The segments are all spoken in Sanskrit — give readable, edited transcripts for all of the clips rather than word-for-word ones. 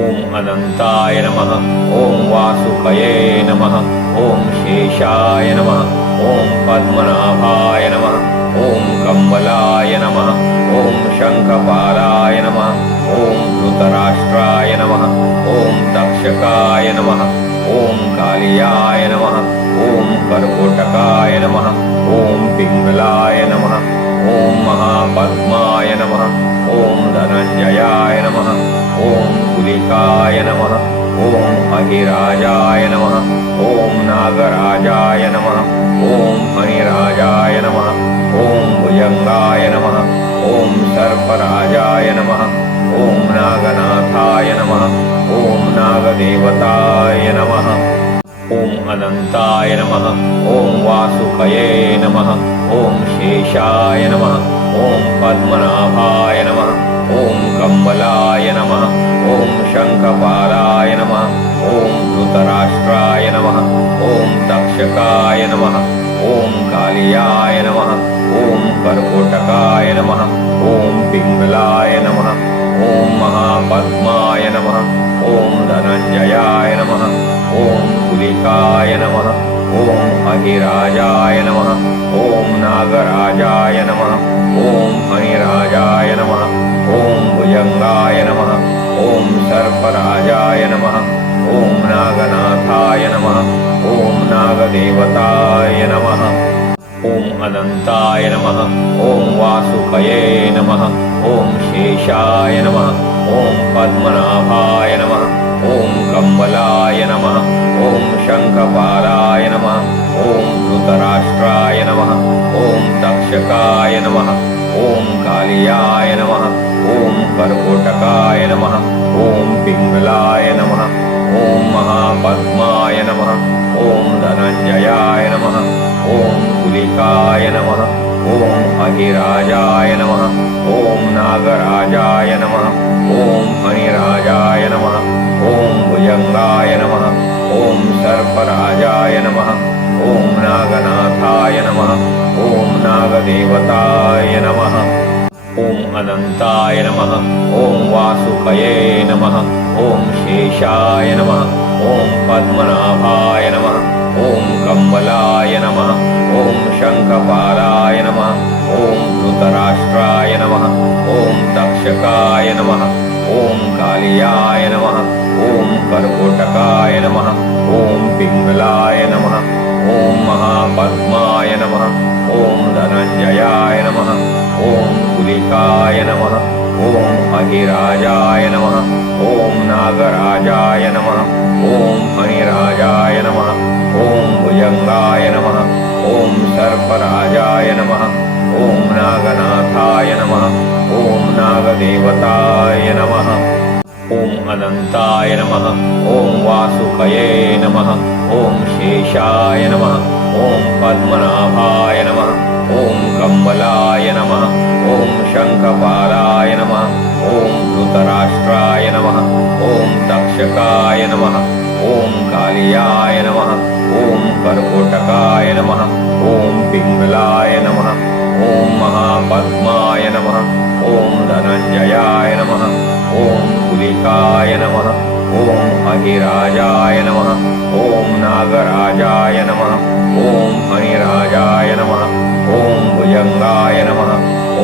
ओम अनंताय नमः। ओम वासुकये नमः। ओम शेषाय नमः। ओम पद्मनाभाय नमः। ओम कम्बलाय नमः। ओम शंखपालाय नमः। ओम धृतराष्ट्राय नमः। ओम तक्षकाय नमः। ओम कालियाय नमः। ओम कर्कोटकाय नमः। ओम पिंगलाय नमः। ओम महापद्माय नमः। ओम धनंजयाय नमः। ओम कुलिकाय नमः। ओम अहिराजाय नमः। ओम नागराजाय नमः। ओम फणिराजाय नमः। ओम भुजंगाय नमः। ओम सर्पराजाय नमः। ओम नागनाथाय नमः। ओम नागदेवताय नमः। ओम अनंताय नमः। ओम वासुकये नमः। ओम शेषाय नमः। ओम पद्मनाभाय नमः। ओम कम्बलाय नमः। ओम शंखपालाय नमः। ओम धृतराष्ट्राय नमः। ओम तक्षकाय नमः। ओम कालियाय नमः। ओम कर्कोटकाय नमः। ओम पिंगलाय नमः। ओम महापद्माय नमः। ओम धनंजयाय नमः। ओम कुलिकाय नमः। ओम अहिराजाय नमः। ओम नागराजाय नमः। ओम फणिराजाय नमः। ओम भुजंगाय नमः। ओम सर्पराजाय नमः। ओम नागनाथाय नमः। ओम नागदेवताय नमः। ओम अनंताय नमः। ओम वासुकये नमः। ओम शेषाय नमः। ओम पद्मनाभाय नमः। ओम कम्बलाय नमः। ओम शंखपालाय नमः। ओम धृतराष्ट्राय नमः। ओम तक्षकाय नमः। ओम कालियाय नमः। ओम कर्कोटकाय नमः। ओम पिंगलाय नमः। ओम महापद्माय नमः। ओम धनंजयाय नमः। ओम कुलिकाय नमः। ओम अहिराजाय नमः। ओम नागराजाय नमः। ओम फणिराजाय नमः। ओम भुजंगाय नमः। ओम सर्पराजाय नमः। ओम नागनाथाय नमः। ओम नागदेवताय नमः। ओम अनंताय नमः। ओम वासुकये नमः। ओम शेषाय नमः। ओम पद्मनाभाय नमः। ओम कम्बलाय नमः। ओम शंखपालाय नमः। ओम धृतराष्ट्राय नमः। ओम तक्षकाय नमः। ओम कालियाय नमः। ओम कर्कोटकाय नमः। ओम पिंगलाय नमः। ओम महापद्माय नमः। ओम धनंजयाय नमः। ओम कुलिकाय नमः। ओम अहिराजाय नमः। ओम नागराजाय नमः। ओम फणिराजाय नमः। ओम भुजंगाय नमः। ओम सर्पराजाय नमः। ओम नागनाथाय नमः। ओम नागदेवताय नमः। ओम अनंताय नमः। ओम वासुकये नमः। ओम शेषाय नमः। ओम पद्मनाभाय नमः। ओम कम्बलाय नमः। ओम शंखपालाय नमः। ओम धृतराष्ट्राय नमः। ओम तक्षकाय नमः। ओम कालियाय नमः। ओम कर्कोटकाय नमः। ओम पिंगलाय नमः। ओम महापद्माय नमः। ओम धनंजयाय नमः। ओम कुलिकाय नमः। ओम अहिराजाय नमः। ओम नागराजाय नमः। ओम फणिराजाय नमः। ओम भुजंगाय नमः।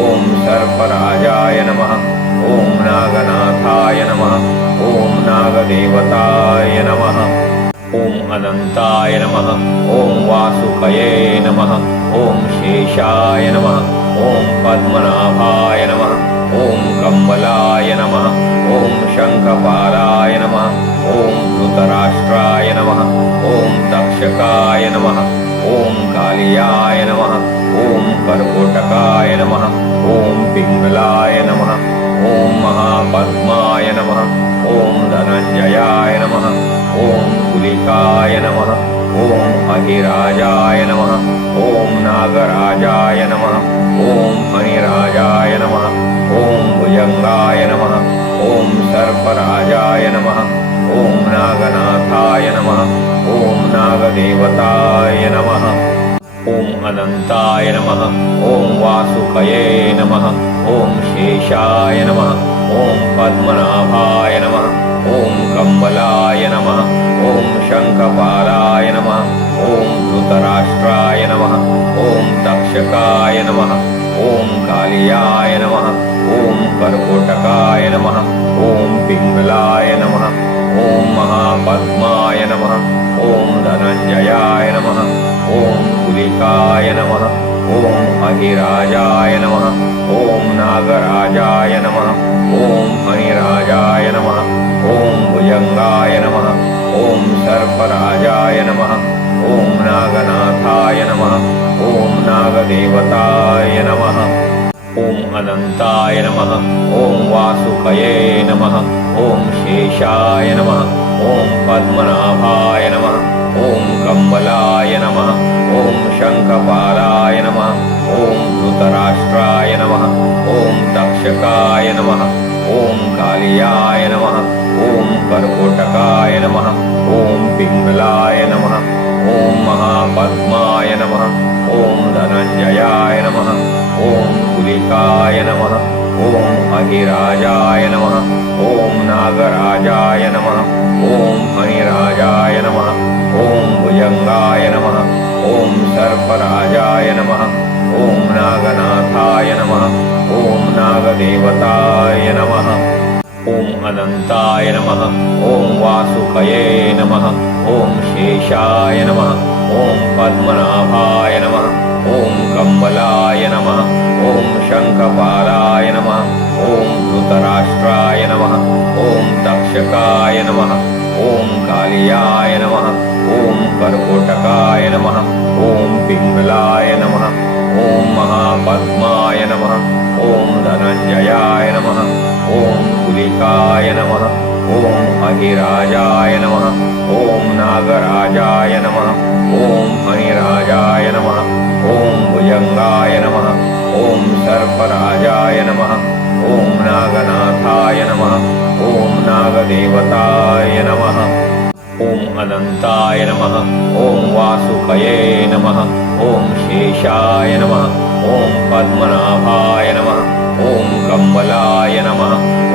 ओम सर्पराजाय नमः। ओम नागनाथाय नमः। ओम नागदेवताय नमः। ओम अनंताय नमः। ओम वासुकये नमः। ओम शेषाय नमः। ओम पद्मनाभाय नमः। ओम कम्बलाय नमः। ओम शंखपालाय नमः। ओम धृतराष्ट्राय नमः। ओम तक्षकाय नमः। ओम कालियाय नमः। ओम कर्कोटकाय नमः। ओम पिंगलाय नमः। ओम महापद्माय नमः। ओम धनंजयाय नमः। ओम कुलिकाय नमः। ओम अहिराजाय नमः। ओम नागराजाय नमः। ओम फणिराजाय नमः। ओम भुजंगाय नमः। ओम सर्पराजाय नमः। ओम नागनाथाय नमः। ओम नागदेवताय नमः। ओम अनंताय नमः। ओम वासुकये नमः। ओम शेषाय नमः। ओम पद्मनाभाय नमः। ओम कम्बलाय नमः ॐ शङ्खपालाय नमः ॐ धृतराष्ट्राय नमः ॐ तक्षकाय नमः ॐ कालियाय नमः ॐ कर्कोटकाय नमः ॐ पिङ्गलाय नमः ॐ महापद्माय नमः ॐ धनञ्जयाय नमः ॐ कुलिकाय नमः ॐ अहिराजाय नमः ॐ नागराजाय नमः ॐ मणिराजाय नमः ॐ भुजङ्गाय नमः ॐ सर्पराजाय नमः ॐ नागनाथाय नमः ॐ नागदेवताय नमः ॐ अनन्ताय नमः ॐ वासुकये नमः ॐ शेषाय नमः ॐ पद्मनाभाय नमः ॐ कम्बलाय नमः ॐ शङ्खपालाय नमः ॐ धृतराष्ट्राय नमः ॐ तक्षकाय नमः ॐ कालियाय नमः ॐ कर्कोटकाय नमः ॐ पिङ्गलाय नमः ॐ महापद्माय नमः ॐ धनञ्जयाय नमः ॐ कुलिकाय नमः ॐ अहिराजाय नमः ॐ नागराजाय नमः ॐ मणिराजाय नमः ॐ भुजङ्गाय नमः ॐ सर्पराजाय नमः ॐ नागनाथाय नमः ॐ नागदेवताय नमः ॐ अनन्ताय नमः ॐ वासुकये नमः ॐ शेषाय नमः ॐ पद्मनाभाय नमः ॐ कम्बलाय नमः ॐ शङ्खपालाय नमः ॐ धृतराष्ट्राय नमः ॐ तक्षकाय नमः ॐ कालियाय नमः ॐ कर्कोटकाय नमः ॐ पिङ्गलाय नमः ॐ महापद्माय नमः ॐ धनञ्जयाय नमः ॐ कुलिकाय नमः ॐ अहिराजाय नमः ॐ नागराजाय नमः ॐ मणिराजाय नमः ॐ भुजङ्गाय नमः ॐ सर्पराजाय नमः ॐ नागनाथाय नमः ॐ नागदेवताय नमः ॐ अनन्ताय नमः ॐ वासुकये नमः ॐ शेषाय नमः ॐ पद्मनाभाय नमः ॐ कम्बलाय नमः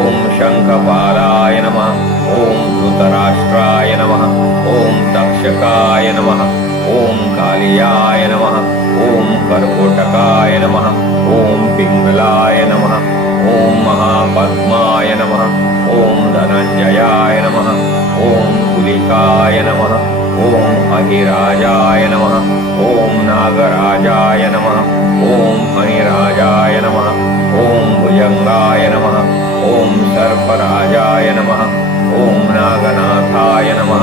ॐ शङ्खपालाय नमः ॐ धृतराष्ट्राय नमः ॐ तक्षकाय नमः ॐ कालियाय नमः ॐ कर्कोटकाय नमः ॐ पिङ्गलाय नमः ॐ महापद्माय नमः ॐ धनञ्जयाय नमः ॐ कुलिकाय नमः ॐ अहिराजाय नमः ॐ नागराजाय नमः ॐ मणिराजाय नमः ॐ भुजङ्गाय नमः ॐ सर्पराजाय नमः ॐ नागनाथाय नमः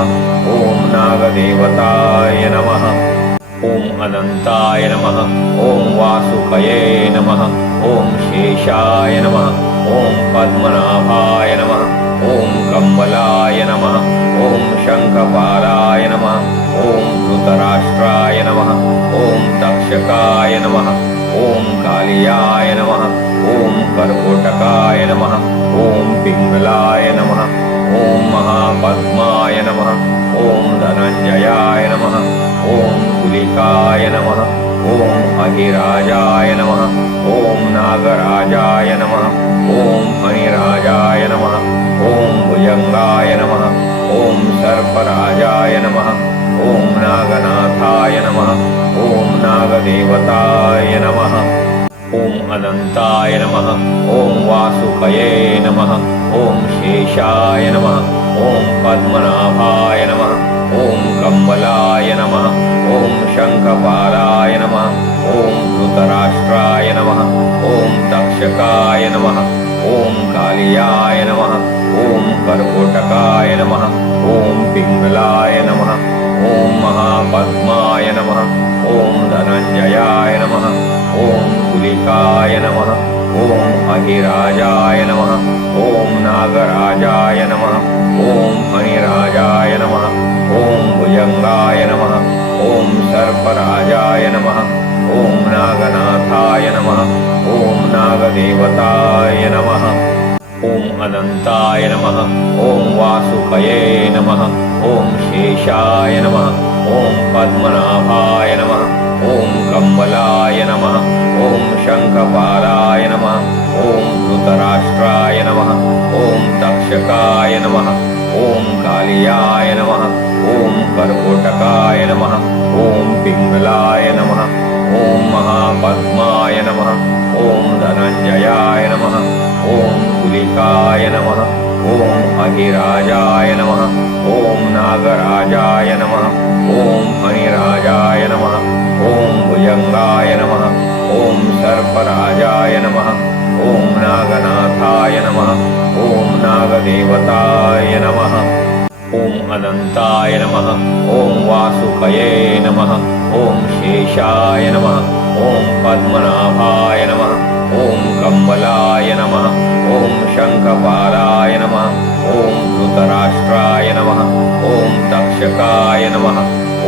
ॐ नागदेवताय नमः ॐ अनन्ताय नमः ॐ वासुकये नमः ॐ शेषाय नमः ॐ पद्मनाभाय नमः ॐ कम्बलाय नमः ॐ शङ्खपालाय नमः ॐ धृतराष्ट्राय नमः ॐ तक्षकाय नमः ॐ कालियाय नमः ॐ कर्कोटकाय नमः ॐ पिङ्गलाय नमः ॐ महापद्माय नमः ॐ धनञ्जयाय नमः ॐ कुलिकाय नमः ॐ अहिराजाय नमः ॐ नागराजाय नमः ॐ मणिराजाय नमः ॐ भुजङ्गाय नमः ॐ सर्पराजाय नमः ॐ नागनाथाय नमः ॐ नागदेवताय नमः ॐ अनन्ताय नमः ॐ वासुकये नमः ॐ शेषाय नमः ॐ पद्मनाभाय नमः ॐ कम्बलाय नमः ॐ शङ्खपालाय नमः ॐ धृतराष्ट्राय नमः ॐ तक्षकाय नमः ॐ कालियाय नमः ॐ कर्कोटकाय नमः ॐ पिङ्गलाय नमः ॐ महापद्माय नमः ॐ धनञ्जयाय नमः ॐ कुलिकाय नमः ॐ अहिराजाय नमः ॐ नागराजाय नमः ॐ मणिराजाय नमः ॐ भुजङ्गाय नमः ॐ सर्पराजाय नमः ॐ नागनाथाय नमः ॐ नागदेवताय नमः ॐ अनन्ताय नमः ॐ वासुकये नमः ॐ शेषाय नमः ॐ पद्मनाभाय नमः ॐ कम्बलाय नमः ॐ शङ्खपालाय नमः ॐ धृतराष्ट्राय नमः ॐ तक्षकाय नमः ओम कालियाय नमः ओम कर्कोटकाय नमः ओम पिंगलाय नमः ओम महापद्माय नमः ओम धनंजयाय नमः ओम कुलिकाय नमः ओम अहिराजाय नमः ओम नागराजाय नमः ओम फणिराजाय नमः ओम भुजंगाय नमः ओम सर्पराजाय नमः ओम नागनाथाय नमः ओम नागदेवताय नमः ओम अनंताय नमः ओम वासुकये नमः ओम शेषाय नमः ओम पद्मनाभाय नमः ओम कम्बलाय नमः ओम शंखपालाय नमः ओम धृतराष्ट्राय नमः ओम तक्षकाय नमः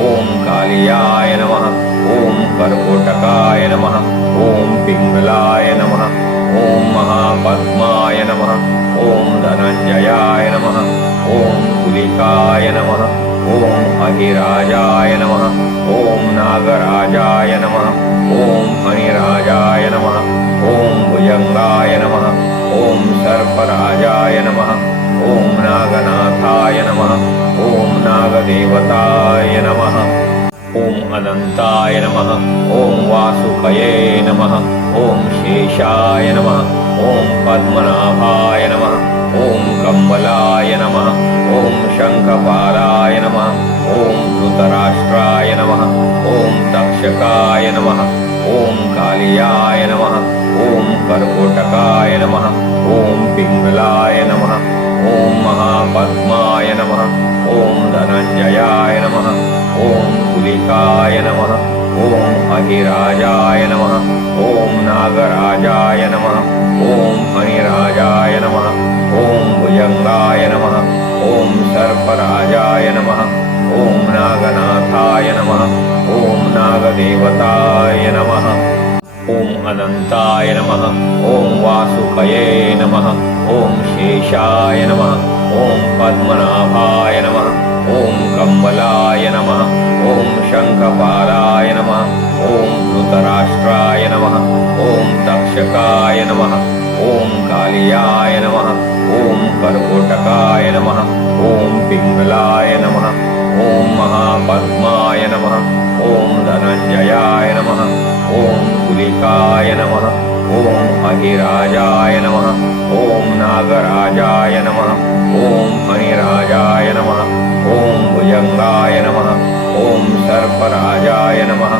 ओम कालियाय नमः ओम कर्कोटकाय नमः ओम पिंगलाय नमः ओम महापद्माय नमः ओम धनंजयाय नमः ओम कुलिकाय नमः ओम अहिराजाय नमः ओम नागराजाय नमः ओम फणिराजाय नमः ओम भुजंगाय नमः ओम सर्पराजाय नमः ओम नागनाथाय नमः ओम नागदेवताय नमः ओम अनंताय नमः ओम वासुकये नमः ओम शेषाय नमः ओम पद्मनाभाय नमः ओम कम्बलाय नमः ओम शंखपालाय नमः ओम धृतराष्ट्राय नमः ओम तक्षकाय नमः ओम कालियाय नमः ओम कर्कोटकाय नमः ओम पिंगलाय नमः ओम महापद्माय नमः ओम धनंजयाय नमः ओम कुलिकाय नमः ओम अहिराजाय नमः ओम नागराजाय नमः ओम फणिराजाय नमः ओम भुजंगाय नमः ओम सर्पराजाय नमः ओम नागनाथाय नमः ओम नागदेवताय नमः ओम अनंताय नमः ओम वासुकये नमः ओम शेषाय नमः ओम पद्मनाभाय नमः ओम कम्बलाय नमः ओम शंखपालाय नमः ओम धृतराष्ट्राय नमः ओम तक्षकाय नमः ओम कालियाय नमः ओम कर्कोटकाय नमः ओम पिंगलाय नमः ओम महापद्माय नमः ओम धनंजयाय नमः ओम कुलिकाय नमः ओम अहिराजाय नमः ओम नागराजाय नमः ओम फणिराजाय नमः ओम भुजंगाय नमः ओम सर्पराजाय नमः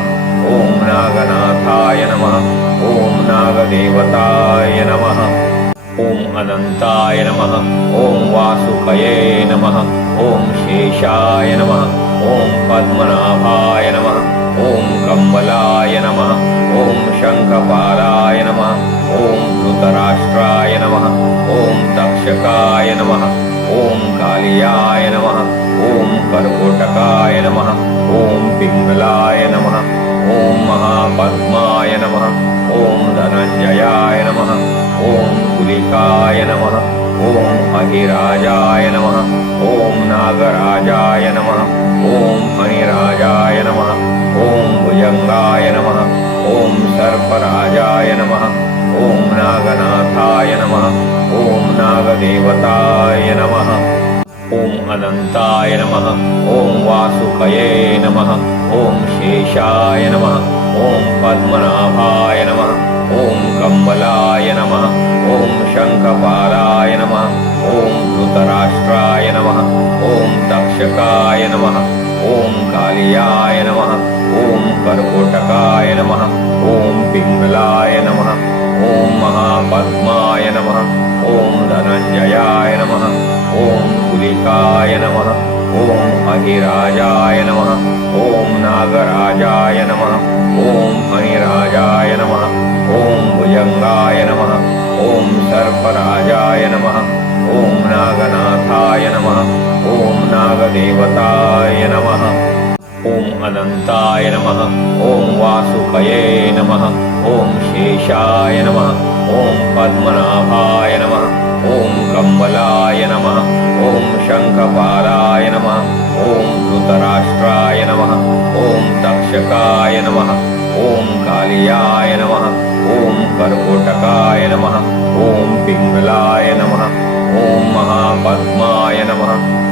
ओम नागनाथाय नमः ओम नागदेवताय नमः ओम अनंताय नमः ओम वासुकये नमः ओम शेषाय नमः ओम पद्मनाभाय नमः ओम कम्बलाय नमः ओम शंखपालाय नमः ओम धृतराष्ट्राय नमः ओम तक्षकाय नमः ओम कालियाय नमः ओम कर्कोटकाय नमः ओम पिंगलाय नमः ओम महापद्माय नमः ओम धनंजयाय नमः ओम कुलिकाय नमः ओम अहिराजाय नमः ओम नागराजाय नमः ओम फणिराजाय नमः ओम भुजंगाय नमः ओम सर्पराजाय नमः ओम नागनाथाय नमः ओम नागदेवताय नमः ओम अनंताय नमः ओम वासुकये नमः ओम शेषाय नमः ओम पद्मनाभाय नमः ओम कम्बलाय नमः ओम शंखपालाय नमः ओम धृतराष्ट्राय नमः ओम तक्षकाय नमः ओम कालियाय नमः ओम कर्कोटकाय नमः ओम पिंगलाय नमः ओम महापद्माय नमः ओम धनंजयाय नमः ओम कुलिकाय नमः ओम अहिराजाय नमः ओम नागराजाय नमः ओम फणिराजाय नमः ओम भुजंगाय नमः ओम सर्पराजाय नमः ओम नागनाथाय नमः ओम नागदेवताय नमः ओम अनंताय नमः ओम वासुकये नमः ओम शेषाय नमः ओम पद्मनाभाय नमः ओम कम्बलाय नमः ओम शंखपालाय नमः ओम धृतराष्ट्राय नमः ओम तक्षकाय नमः ओम कालियाय नमः ओम कर्कोटकाय नमः ओम पिंगलाय नमः ओम महापद्माय नमः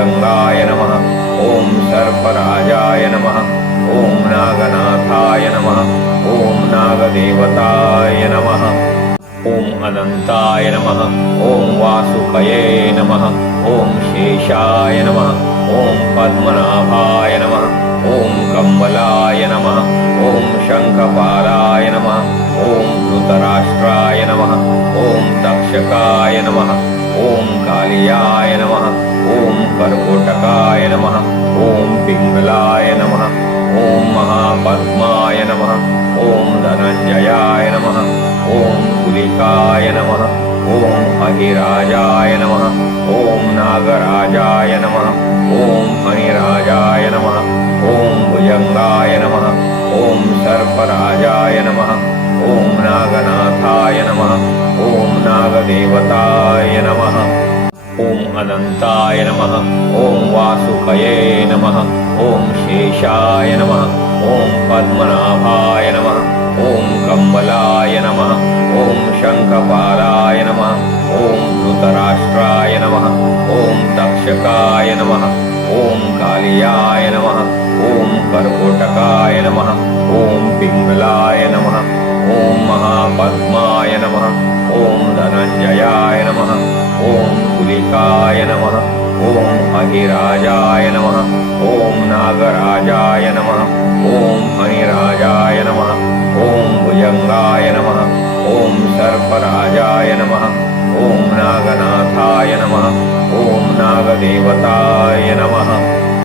भुजंगाय नमः। ओम सर्पराजाय नमः। ओम नागनाथाय नमः। ओम नागदेवताय नमः। ओम अनंताय नमः। ओम वासुकये नमः। ओम शेषाय नमः। ओम पद्मनाभाय नमः। ओम कम्बलाय नमः। ओम शंखपालाय नमः। ओम धृतराष्ट्राय नमः। ओम तक्षकाय नमः। ओम कालियाय नमः। ओम कर्कोटकाय नमः। ओम पिंगलाय नमः। ओम महापद्माय नमः। ओम धनंजयाय नमः। ओम कुलिकाय नमः। ओम अहिराजाय नमः। ओम नागराजाय नमः। ओम फणिराजाय नमः। ओम भुजंगाय नमः। ओम सर्पराजाय नमः। ओम नागनाथाय नमः। ओम नागदेवताय नमः। ओम अनंताय नमः। ओम वासुकये नमः। ओम शेषाय नमः। ओम पद्मनाभाय नमः। ओम कम्बलाय नमः। ओम शंखपालाय नमः। ओम धृतराष्ट्राय नमः। ओम तक्षकाय नमः। ओम कालियाय नमः। ओम कर्कोटकाय नमः। ओम पिंगलाय नमः। ओम महापद्माय नमः। ओम धनंजयाय नमः। ओम कुलिकाय नमः। ओम अहिराजाय नमः। ओम नागराजाय नमः। ओम फणिराजाय नमः। ओम भुजंगाय नमः। ओम सर्पराजाय नमः। ओम नागनाथाय नमः। ओम नागदेवताय नमः।